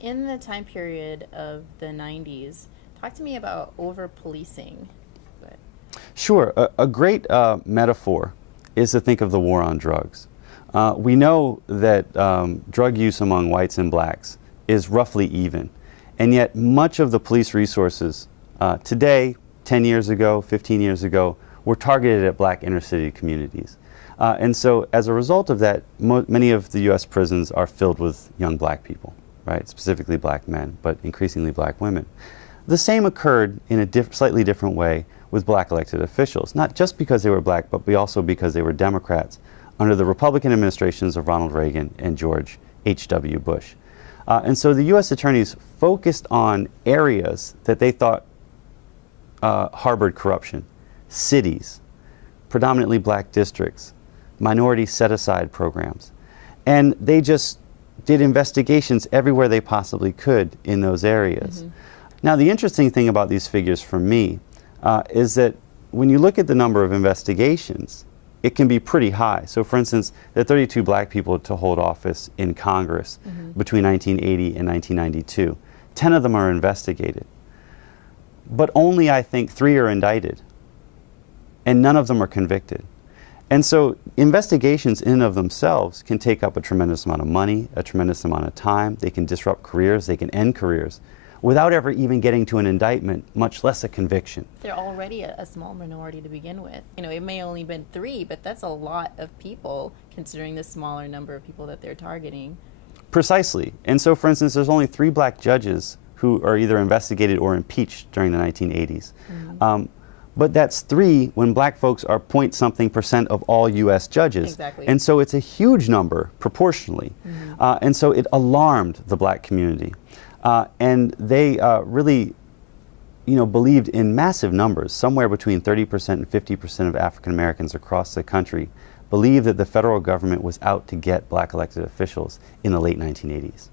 In the time period of the 90s, talk to me about over-policing. Sure. A great metaphor is to think of the war on drugs. We know that drug use among whites and blacks is roughly even, and yet much of the police resources today, 10 years ago, 15 years ago, were targeted at black inner city communities. And so as a result of that, many of the U.S. prisons are filled with young black people, right? Specifically black men, but increasingly black women. The same occurred in a slightly different way with black elected officials, not just because they were black, but also because they were Democrats under the Republican administrations of Ronald Reagan and George H.W. Bush. And so the U.S. attorneys focused on areas that they thought harbored corruption, cities, predominantly black districts, minority set-aside programs. And they just did investigations everywhere they possibly could in those areas. Mm-hmm. Now, the interesting thing about these figures for me is that when you look at the number of investigations, it can be pretty high. So for instance, there are 32 black people to hold office in Congress between 1980 and 1992. 10 of them are investigated. But only, I think, 3 are indicted. And none of them are convicted. And so investigations in and of themselves can take up a tremendous amount of money, a tremendous amount of time. They can disrupt careers, they can end careers, without ever even getting to an indictment, much less a conviction. They're already a small minority to begin with. You know, it may only been 3, but that's a lot of people considering the smaller number of people that they're targeting. Precisely. And so, for instance, there's only 3 black judges who are either investigated or impeached during the 1980s. Mm-hmm. But that's 3 when black folks are point-something% of all U.S. judges. Exactly. And so it's a huge number proportionally. Mm-hmm. And so it alarmed the black community. And they really, believed in massive numbers. Somewhere between 30% and 50% of African Americans across the country believed that the federal government was out to get black elected officials in the late 1980s.